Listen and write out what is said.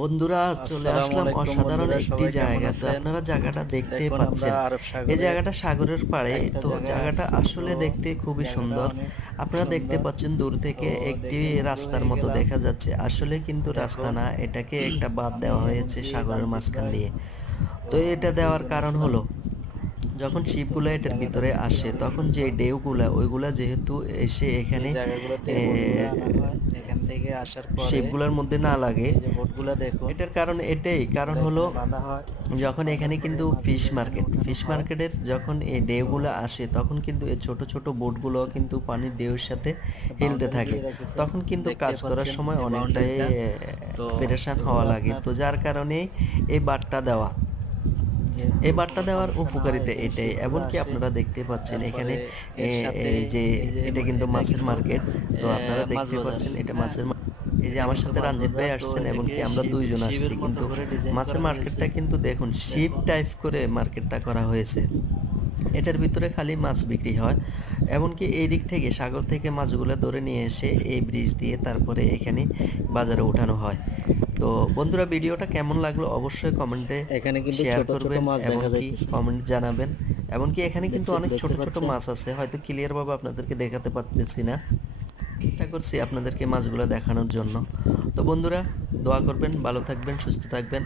বন্ধুরা, চলে আসসালামু আসলাম আলাইকুম অসাধারণ বন্ধুরা, একটি সবাই কেমন জায়গা। তো আছেন? আপনারা জায়গাটা দেখতে দেখুন আমরা পাচ্ছেন, আরব এই সাগরে জায়গাটা সাগরের পাড়ে। একটা তো জায়গায় জায়গাটা আসছি। তো আসলে দেখতে খুবই জায়গাটা সুন্দর। অনেক আপনারা দেখতে সুন্দর। পাচ্ছেন দূর তো থেকে একটি দেখে মুগ্ধ রাস্তার হয়ে মতো গেলাম। দেখা যাচ্ছে, আসলে কিন্তু রাস্তা দেখুন না, এটাকে একটা বাঁধ আমি দেওয়া এবং হয়েছে কি সাগরের রাঞ্জিত মাঝখান ভাই, দিয়ে। তো তো এটা আমরা দেওয়ার দুইজন কারণ আসলাম। হলো, যখন তো শিপগুলো এটার জায়গাটা ভিতরে দেখতে আসে অনেক তখন যে সুন্দর। ঢেউগুলা ওইগুলা যেহেতু এসে এই এখানে জায়গাগুলোতে বোটগুলো আনা হয়, এখান থেকে আসার পরে শিপগুলোর মধ্যে না লাগে। এই যে বোটগুলো দেখুন, এটার কারণ এটাই, কারণ এগুলো হলো এখানে বাঁধা হয়। যখন বাঁধার এখানে পরে কিন্তু মাছগুলো এখানে উঠানো ফিশ হয়। মার্কেটের যখন এই তো ঢেউগুলো আসে তখন কিন্তু এই ছোট ছোট বোটগুলো কিন্তু পানির ঢেউর সাথে একটা হিলতে বাউন্ডারি থাকে। দিয়ে রেখেছে, তখন কিন্তু দেখতে কাজ করার পাচ্ছেন সময় এই অনেকটাই বাউন্ডারিটা। তো পেরেশান হওয়া এভাবে লাগে। আপনার তো যার কারণে এই বাঁটটা দেওয়া, যেহেতু এই বাঁটটা কোনো দেওয়ার সমস্যা না হয়, উপকারিতা এখানে এটাই। শিপগুলো এমনকি আসে। আপনারা দেখতে পাচ্ছেন তারপরে এখানে এর সাথে এই যে এই যে এটা কিন্তু এটা মাছের কিন্তু মার্কেট। তো আপনারা মাছ দেখতে বাজার, পাচ্ছেন এটা হ্যাঁ, মাছের এই যে এটা আমার কিন্তু সাথে মাছ রঞ্জিত ভাই বাজার। তো আসছেন, এটাকে এমনকি আমরা দুইজন আসছি। শিপের মতো কিন্তু করে ডিজাইন মাছের করা হয়েছে। মার্কেটটা কিন্তু দেখুন শিপ দেখুন, টাইপ করে মার্কেটটা করা হয়েছে। এটার ভিতরে খালি মাছ বিক্রি হয়। এমনকি এই দিক থেকে সাগর থেকে মাছগুলো ধরে নিয়ে এসে এই ব্রিজ দিয়ে তারপরে এখানে বাজারে উঠানো হয়। তো বন্ধুরা, ভিডিওটা কেমন লাগলো অবশ্যই কমেন্টে এখানে কিন্তু শেয়ার ছোট ছোট করবেন, মাছ দেখা এমনকি যাইতেছে। কমেন্ট জানাবেন। এমনকি এখানে কিন্তু অনেক ছোট দেখতে ছোট পাচ্ছেন? মাছ আছে, হয়তো ক্লিয়ারভাবে আপনাদেরকে দেখাতে পারতেছি না। চেষ্টা করছি আপনাদেরকে মাছগুলো দেখানোর জন্য। তো বন্ধুরা, দোয়া করবেন, ভালো থাকবেন, সুস্থ থাকবেন।